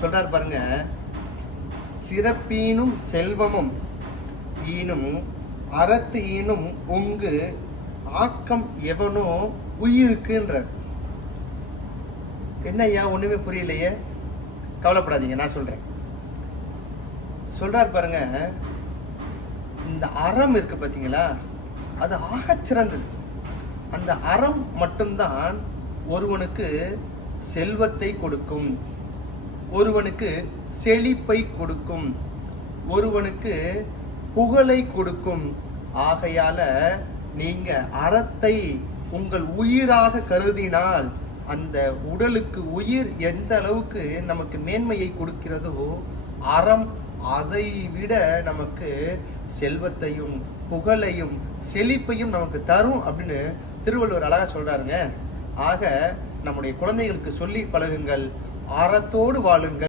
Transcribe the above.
சொல்றாரு பாருங்க, சிறப்பீனும் செல்வமும் ஈனும் அறத்து ஈனும் உங்கு ஆக்கம் எவனோ உயிருக்குன்ற. என்ன ஐயா ஒண்ணுமே புரியலையே? கவலைப்படாதீங்க, நான் சொல்றேன். சொல்றாரு பாருங்க, இந்த அறம் இருக்கு பார்த்தீங்களா, அது ஆகச்சிறந்தது. அந்த அறம் மட்டும்தான் ஒருவனுக்கு செல்வத்தை கொடுக்கும், ஒருவனுக்கு செழிப்பை கொடுக்கும், ஒருவனுக்கு புகழை கொடுக்கும். ஆகையால நீங்க அறத்தை உங்கள் உயிராக கருதினால் அந்த உடலுக்கு உயிர் எந்த அளவுக்கு நமக்கு மேன்மையை கொடுக்கிறதோ, அறம் அதை விட நமக்கு செல்வத்தையும் புகழையும் செழிப்பையும் நமக்கு தரும் அப்படின்னு திருவள்ளுவர் அழகா சொல்றாருங்க. ஆக நம்முடைய குழந்தைகளுக்கு சொல்லி பழகுங்கள், அறத்தோடு வாழுங்கள்.